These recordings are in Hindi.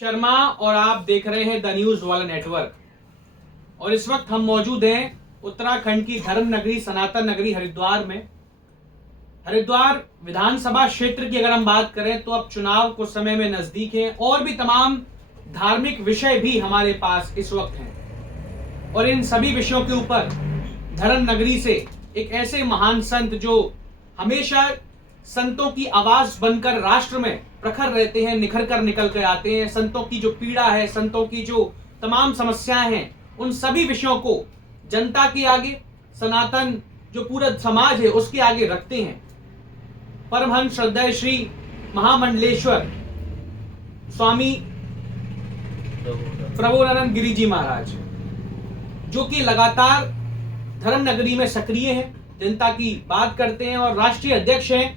शर्मा और आप देख रहे हैं द न्यूज वाला नेटवर्क। और इस वक्त हम मौजूद हैं उत्तराखंड की धर्म नगरी सनातन नगरी हरिद्वार में। हरिद्वार विधानसभा क्षेत्र की अगर हम बात करें तो अब चुनाव कुछ समय में नजदीक है और भी तमाम धार्मिक विषय भी हमारे पास इस वक्त हैं। और इन सभी विषयों के ऊपर धर्म नगरी से एक ऐसे महान संत जो हमेशा संतों की आवाज बनकर राष्ट्र में प्रखर रहते हैं, निखर कर निकल कर आते हैं। संतों की जो पीड़ा है, संतों की जो तमाम समस्याएं हैं, उन सभी विषयों को जनता के आगे, सनातन जो पूरा समाज है उसके आगे रखते हैं। परमहंस श्रद्धेय श्री महामंडलेश्वर स्वामी प्रभुरानंद गिरी जी महाराज, जो कि लगातार धर्म नगरी में सक्रिय हैं, जनता की बात करते हैं और राष्ट्रीय अध्यक्ष हैं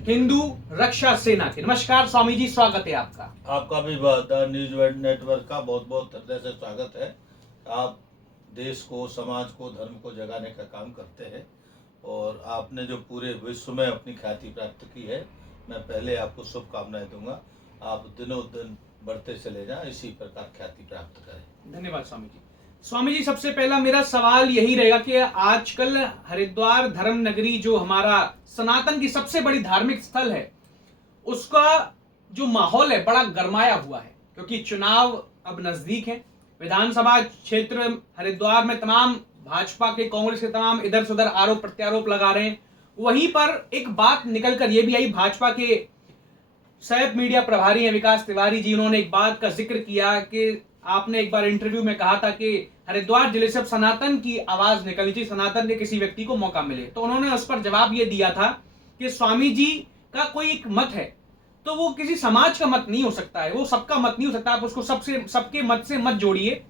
हिंदू रक्षा सेना के। नमस्कार स्वामी जी, स्वागत है आपका। आपका भी द न्यूज नेटवर्क का बहुत बहुत हृदय से स्वागत है। आप देश को, समाज को, धर्म को जगाने का काम करते हैं और आपने जो पूरे विश्व में अपनी ख्याति प्राप्त की है, मैं पहले आपको शुभकामनाएं दूंगा। आप दिनों दिन बढ़ते चले जाएं, इसी प्रकार ख्याति प्राप्त करें। धन्यवाद स्वामी जी। स्वामी जी, सबसे पहला मेरा सवाल यही रहेगा कि आजकल हरिद्वार धर्म नगरी जो हमारा सनातन की सबसे बड़ी धार्मिक स्थल है, उसका जो माहौल है बड़ा गरमाया हुआ है, क्योंकि चुनाव अब नजदीक है। विधानसभा क्षेत्र हरिद्वार में तमाम भाजपा के, कांग्रेस के तमाम इधर से उधर आरोप प्रत्यारोप लगा रहे हैं। वहीं पर एक बात निकल कर यह भी आई, भाजपा के सैप मीडिया प्रभारी हैं विकास तिवारी जी, उन्होंने एक बात का जिक्र किया कि आपने एक बार इंटरव्यू में कहा था कि हरिद्वार जिले से सनातन की आवाज निकलनी चाहिए, सनातन के किसी व्यक्ति को मौका मिले। तो उन्होंने उस पर जवाब ये दिया था कि स्वामी जी का कोई एक मत है तो वो किसी समाज का मत नहीं हो सकता है, वो सबका मत नहीं हो सकता। आप उसको सबके मत से मत जोड़िए।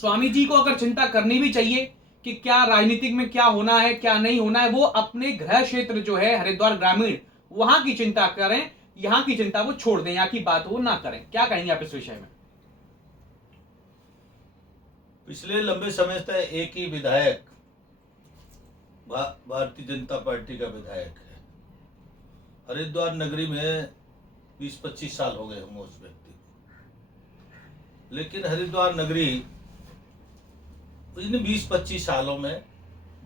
स्वामी जी को अगर चिंता करनी भी चाहिए कि क्या राजनीतिक में क्या होना है, क्या नहीं होना है, वो अपने गृह क्षेत्र जो है हरिद्वार ग्रामीण, वहां की चिंता करें, यहाँ की चिंता वो छोड़ दें, यहाँ की बात वो ना करें। क्या कहेंगे आप इस विषय में? पिछले लंबे समय से एक ही विधायक भारतीय जनता पार्टी का विधायक है। हरिद्वार नगरी में 20-25 साल हो गए होंगे उस व्यक्ति को, लेकिन हरिद्वार नगरी इन 20-25 सालों में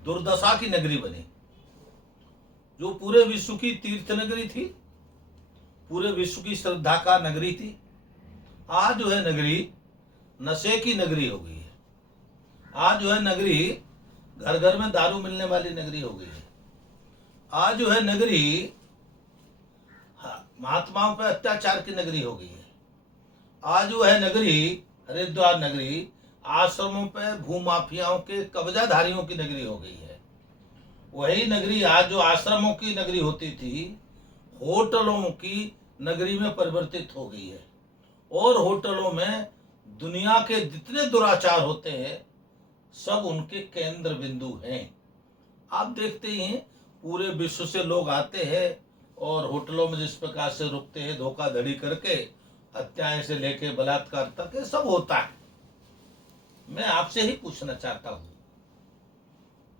दुर्दशा की नगरी बनी। जो पूरे विश्व की तीर्थ नगरी थी, पूरे विश्व की श्रद्धा का नगरी थी, आज जो है नगरी नशे की नगरी हो गई है। आज जो है नगरी घर घर में दारू मिलने वाली नगरी हो गई है। आज जो है नगरी महात्माओं पर अत्याचार की नगरी हो गई है। आज जो है नगरी हरिद्वार नगरी आश्रमों पे भूमाफियाओं के कब्जाधारियों की नगरी हो गई है। वही नगरी आज जो आश्रमों की नगरी होती थी, होटलों की नगरी में परिवर्तित हो गई है। और होटलों में दुनिया के जितने दुराचार होते हैं सब उनके केंद्र बिंदु हैं। आप देखते ही हैं, पूरे विश्व से लोग आते हैं और होटलों में जिस प्रकार से रुकते हैं, धोखाधड़ी करके, हत्याएं से लेके बलात्कार तक ये सब होता है। मैं आपसे ही पूछना चाहता हूं,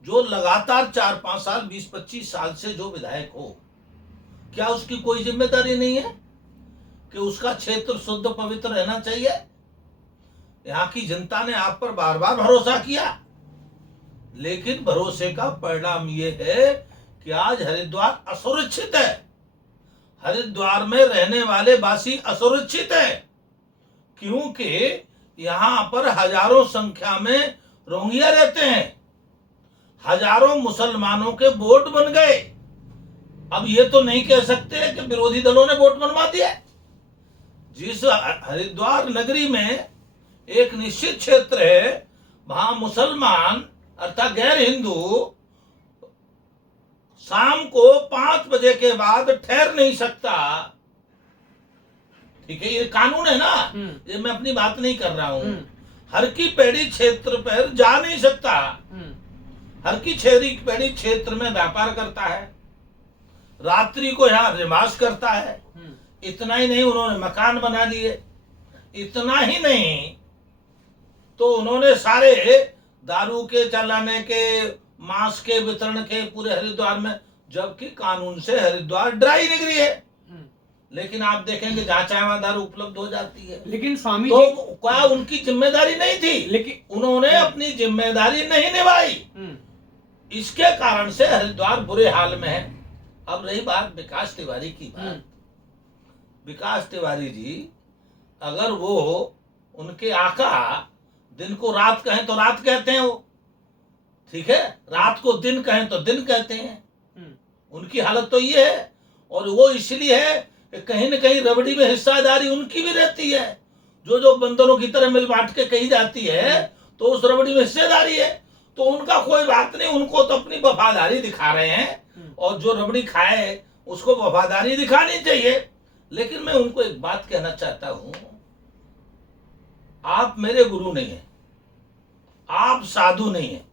जो लगातार 4-5 साल, 20-25 साल से जो विधायक हो, क्या उसकी कोई जिम्मेदारी नहीं है कि उसका क्षेत्र शुद्ध पवित्र रहना चाहिए? यहाँ की जनता ने आप पर बार बार भरोसा किया, लेकिन भरोसे का परिणाम ये है कि आज हरिद्वार असुरक्षित है। हरिद्वार में रहने वाले वासी असुरक्षित है, क्योंकि यहाँ पर हजारों संख्या में रोहिंग्या रहते हैं। हजारों मुसलमानों के वोट बन गए। अब ये तो नहीं कह सकते कि विरोधी दलों ने वोट बनवा दिया। जिस हरिद्वार नगरी में एक निश्चित क्षेत्र है, वहां मुसलमान अर्थात गैर हिंदू शाम को 5 बजे के बाद ठहर नहीं सकता। ठीक है, ये कानून है ना, ये मैं अपनी बात नहीं कर रहा हूं। हर की पेड़ी क्षेत्र पर जा नहीं सकता। हर की पेड़ी क्षेत्र में व्यापार करता है, रात्रि को यहाँ निवास करता है। इतना ही नहीं, उन्होंने मकान बना लिए। इतना ही नहीं तो उन्होंने सारे दारू के चलाने के, मांस के वितरण के पूरे हरिद्वार में, जबकि कानून से हरिद्वार ड्राई नगरी है। लेकिन आप देखेंगे जहाँ चाहे वहाँ दारू उपलब्ध हो जाती है। लेकिन स्वामी तो जी, क्या उनकी जिम्मेदारी नहीं थी? लेकिन उन्होंने अपनी जिम्मेदारी नहीं निभाई। इसके कारण से हरिद्वार बुरे हाल में है। अब रही बात विकास तिवारी की बात, विकास तिवारी जी अगर वो उनके आका दिन को रात कहें तो रात कहते हैं, वो ठीक है, रात को दिन कहें तो दिन कहते हैं। उनकी हालत तो ये है, और वो इसलिए है कि कहीं न कहीं रबड़ी में हिस्सेदारी उनकी भी रहती है। जो जो बंदरों की तरह मिल बांट के कही जाती है तो उस रबड़ी में हिस्सेदारी है। तो उनका कोई बात नहीं, उनको तो अपनी वफादारी दिखा रहे हैं, और जो रबड़ी खाए उसको वफादारी दिखानी चाहिए। लेकिन मैं उनको एक बात कहना चाहता हूं, आप मेरे गुरु नहीं हैं, आप साधु नहीं हैं।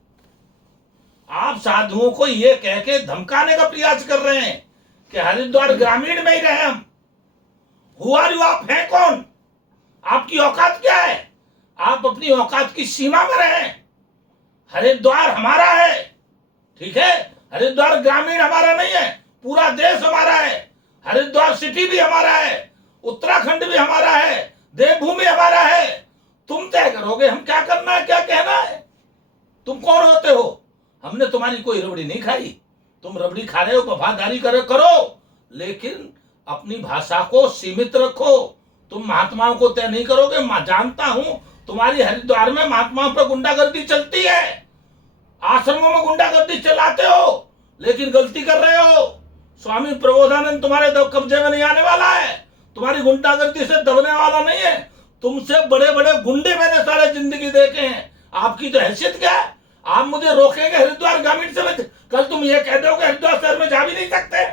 आप साधुओं को ये कह के धमकाने का प्रयास कर रहे हैं कि हरिद्वार ग्रामीण में ही रहे हम। हुआ रू, आप हैं कौन? आपकी औकात क्या है? आप अपनी औकात की सीमा में रहें। हरिद्वार हमारा है, ठीक है, हरिद्वार ग्रामीण हमारा नहीं है, पूरा देश हमारा है। हरिद्वार सिटी भी हमारा है, उत्तराखंड भी हमारा है, देवभूमि हमारा है। तुम तय करोगे हम क्या करना है, क्या कहना है। तुम कौन होते हो? हमने तुम्हारी कोई रबड़ी नहीं खाई। तुम रबड़ी खा रहे हो, वफादारी करो, लेकिन अपनी भाषा को सीमित रखो। तुम महात्माओं को तय नहीं करोगे। मैं जानता हूं तुम्हारी हरिद्वार में महात्माओं पर गुंडागर्दी चलती है, आश्रमों में गुंडागर्दी चलाते हो, लेकिन गलती कर रहे हो। स्वामी प्रबोधानंद तुम्हारे कब्जे में नहीं आने वाला है, तुम्हारी गुंडागर्दी से दबने वाला नहीं है। तुमसे बड़े बड़े गुंडे मैंने सारे जिंदगी देखे हैं। आपकी तो हैसियत क्या है? आप मुझे रोकेंगे हरिद्वार ग्रामीण से? कल तुम ये कह दो कि हरिद्वार शहर में जा भी नहीं सकते।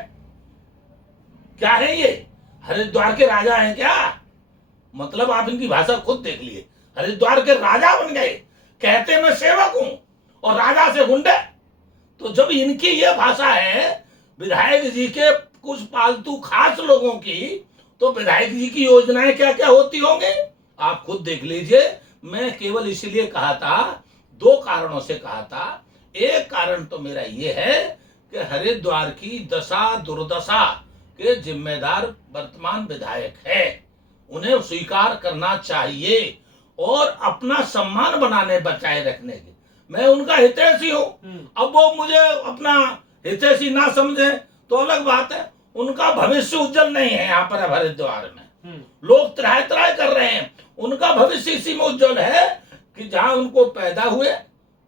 क्या है ये? हरिद्वार के राजा हैं क्या? मतलब आप इनकी भाषा खुद देख लिए, हरिद्वार के राजा बन गए, कहते मैं सेवक हूं और राजा से गुंडे। तो जब इनकी ये भाषा है विधायक जी के कुछ पालतू खास लोगों की, तो विधायक जी की योजनाएं क्या क्या होती होंगे आप खुद देख लीजिए। मैं केवल इसलिए कहा था, दो कारणों से कहा था। एक कारण तो मेरा ये है कि हरिद्वार की दशा दुर्दशा के जिम्मेदार वर्तमान विधायक है, उन्हें स्वीकार करना चाहिए और अपना सम्मान बनाने बचाए रखने के। मैं उनका हितैषी हूं। अब वो मुझे अपना हितैषी ना समझे तो अलग बात है। उनका भविष्य उज्जवल नहीं है। यहाँ पर हरिद्वार में लोग त्राह त्राह कर रहे हैं, उनका भविष्य इसी में उज्जवल है कि जहां उनको पैदा हुए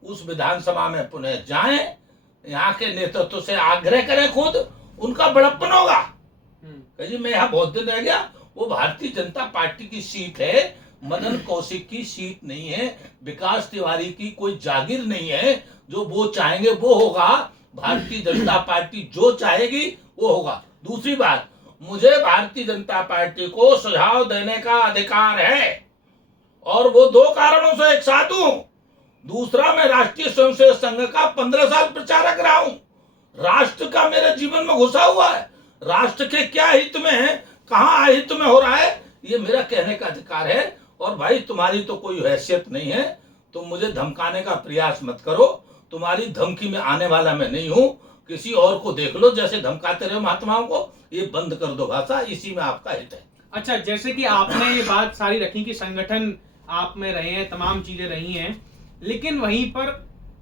उस विधानसभा में पुनः जाएं, यहाँ के नेतृत्व से आग्रह करें, खुद उनका बड़प्पन होगा। जी मैं यहाँ बहुत दिन रह गया, वो भारतीय जनता पार्टी की सीट है, मदन कौशिक की सीट नहीं है, विकास तिवारी की कोई जागीर नहीं है। जो वो चाहेंगे वो होगा, भारतीय जनता पार्टी जो चाहेगी वो होगा। दूसरी बात, मुझे भारतीय जनता पार्टी को सुझाव देने का अधिकार है, और वो दो कारणों से, एक साधु हूं, दूसरा मैं राष्ट्रीय स्वयंसेवक संघ का 15 साल प्रचारक रहा हूं। राष्ट्र का मेरे जीवन में घुसा हुआ है। राष्ट्र के क्या हित में है, कहाँ अहित में हो रहा है, ये मेरा कहने का अधिकार है। और भाई तुम्हारी तो कोई हैसियत नहीं है, तुम मुझे धमकाने का प्रयास मत करो। तुम्हारी धमकी में आने वाला मैं नहीं हूं। किसी और को देख लो, जैसे धमकाते रहे महात्माओं को, ये बंद कर दो भाषा, इसी में आपका हित है। अच्छा, जैसे कि आपने ये बात सारी रखी कि संगठन आप में रहे हैं, तमाम चीजें रही हैं, लेकिन वहीं पर